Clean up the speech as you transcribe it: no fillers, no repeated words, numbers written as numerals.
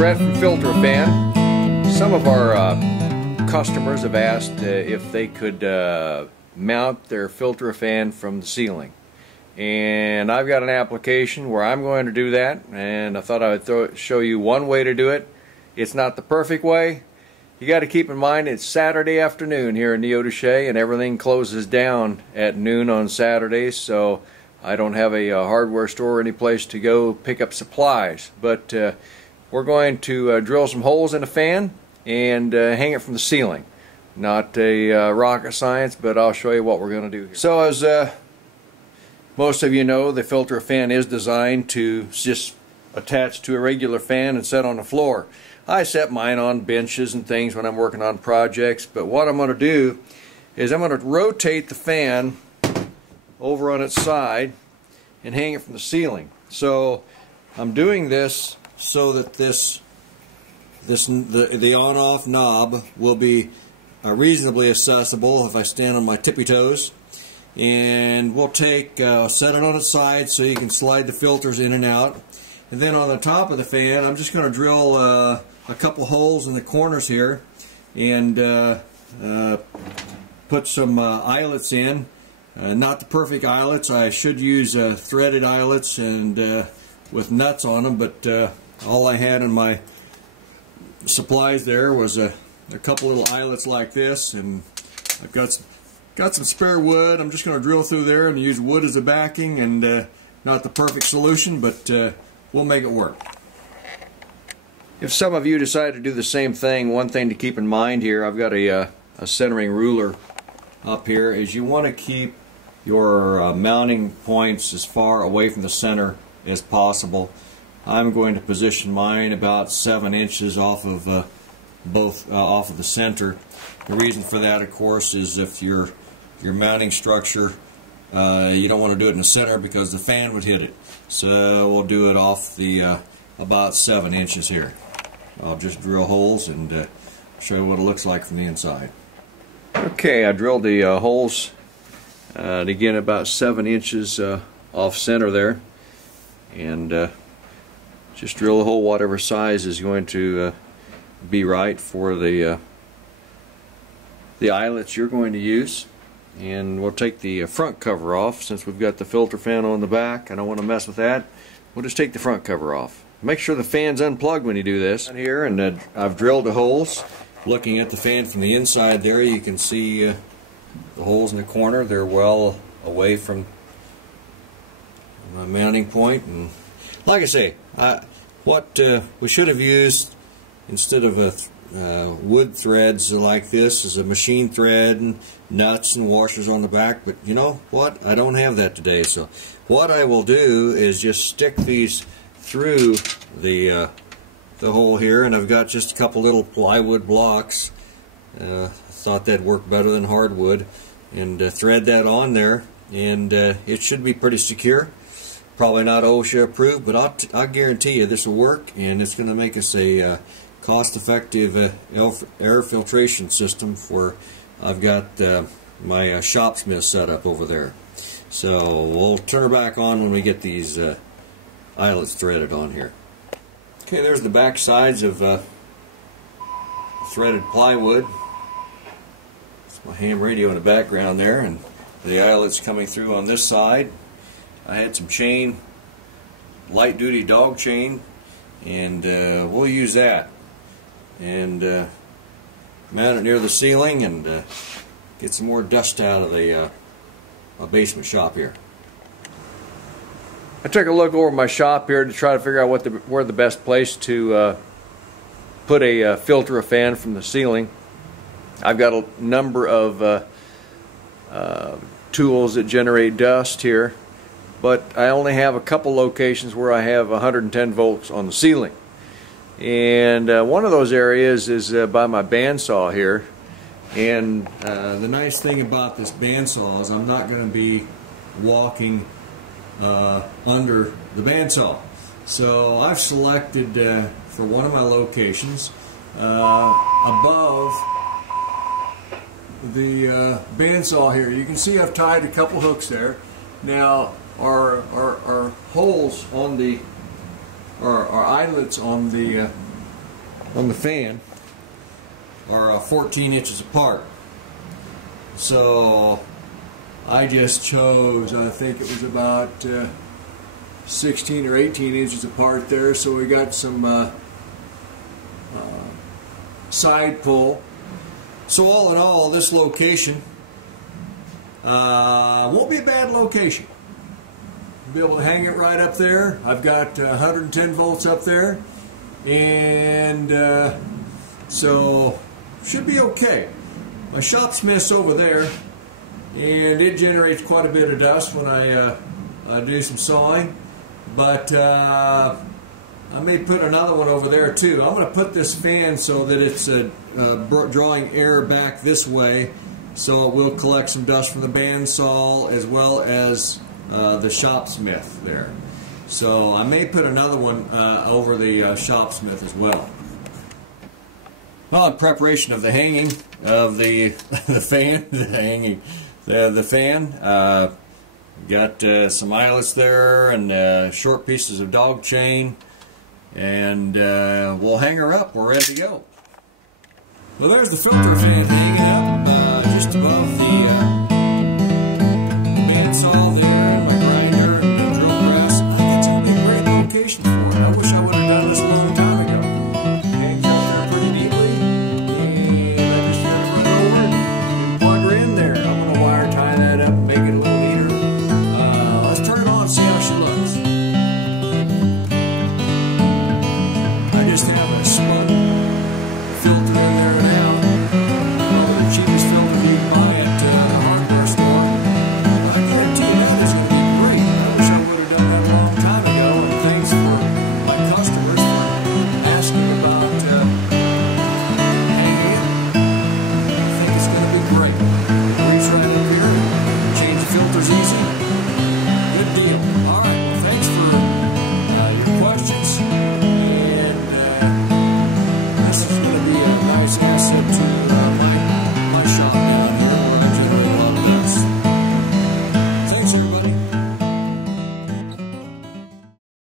Brett from FilterAfan. Some of our customers have asked if they could mount their FilterAfan from the ceiling. And I've got an application where I'm going to do that, and I thought I would show you one way to do it. It's not the perfect way. You got to keep in mind it's Saturday afternoon here in Neodesha, and everything closes down at noon on Saturdays, so I don't have a hardware store or any place to go pick up supplies. But we're going to drill some holes in a fan and hang it from the ceiling. Not a rocket science, but I'll show you what we're going to do here. So as most of you know, the FilterAfan is designed to just attach to a regular fan and set on the floor. I set mine on benches and things when I'm working on projects, but what I'm going to do is I'm going to rotate the fan over on its side and hang it from the ceiling. So I'm doing this so that the on-off knob will be reasonably accessible if I stand on my tippy toes. And we'll set it on its side so you can slide the filters in and out. And then on the top of the fan, I'm just going to drill a couple holes in the corners here and put some eyelets in. Not the perfect eyelets. I should use threaded eyelets and with nuts on them, but all I had in my supplies there was a couple little eyelets like this, and I've got some spare wood. I'm just going to drill through there and use wood as a backing, and not the perfect solution, but we'll make it work. If some of you decide to do the same thing, one thing to keep in mind here, I've got a centering ruler up here, is you want to keep your mounting points as far away from the center as possible. I'm going to position mine about 7 inches off of off of the center. The reason for that, of course, is if your mounting structure, you don't want to do it in the center because the fan would hit it. So we'll do it off the about 7 inches here. I'll just drill holes and show you what it looks like from the inside. Okay, I drilled the holes to get about 7 inches off center there, and just drill a hole whatever size is going to be right for the eyelets you're going to use. And we'll take the front cover off since we've got the filter fan on the back. I don't want to mess with that. We'll just take the front cover off. Make sure the fan's unplugged when you do this. Here, and I've drilled the holes. Looking at the fan from the inside there, you can see the holes in the corner. They're well away from my mounting point. And like I say, what we should have used instead of wood threads like this is a machine thread and nuts and washers on the back, but you know what? I don't have that today. So what I will do is just stick these through the hole here, and I've got just a couple little plywood blocks. I thought that'd work better than hardwood, and thread that on there, and it should be pretty secure. Probably not OSHA approved, but I'll guarantee you this will work, and it's going to make us a cost-effective air filtration system for I've got my shopsmith set up over there. So we'll turn her back on when we get these eyelets threaded on here. Okay, there's the back sides of threaded plywood. It's my ham radio in the background there, and the eyelets coming through on this side. I had some chain, light duty dog chain, and we'll use that and mount it near the ceiling and get some more dust out of the my basement shop here. I took a look over my shop here to try to figure out where the best place to put a FilterAfan from the ceiling. I've got a number of tools that generate dust here, but I only have a couple locations where I have 110 volts on the ceiling. And one of those areas is by my bandsaw here. And the nice thing about this bandsaw is I'm not going to be walking under the bandsaw. So I've selected for one of my locations above the bandsaw here. You can see I've tied a couple hooks there. Now our holes on the our eyelets on the on the fan are 14 inches apart. So I just chose, I think it was about 16 or 18 inches apart there, so we got some side pull. So all in all, this location won't be a bad location. Be able to hang it right up there. I've got 110 volts up there, and so should be okay. My shopsmith's over there, and it generates quite a bit of dust when I do some sawing, but I may put another one over there too. I'm going to put this fan so that it's drawing air back this way, so it will collect some dust from the bandsaw as well as the shopsmith there. So I may put another one over the shopsmith as well. Well, in preparation of the hanging of the fan, the fan, got some eyelets there and short pieces of dog chain, and we'll hang her up. We're ready to go. Well, there's the FilterAfan hanging up just above the bandsaw there, and my grinder and the drill press. I think it's going to be a great location for it. I wish I would have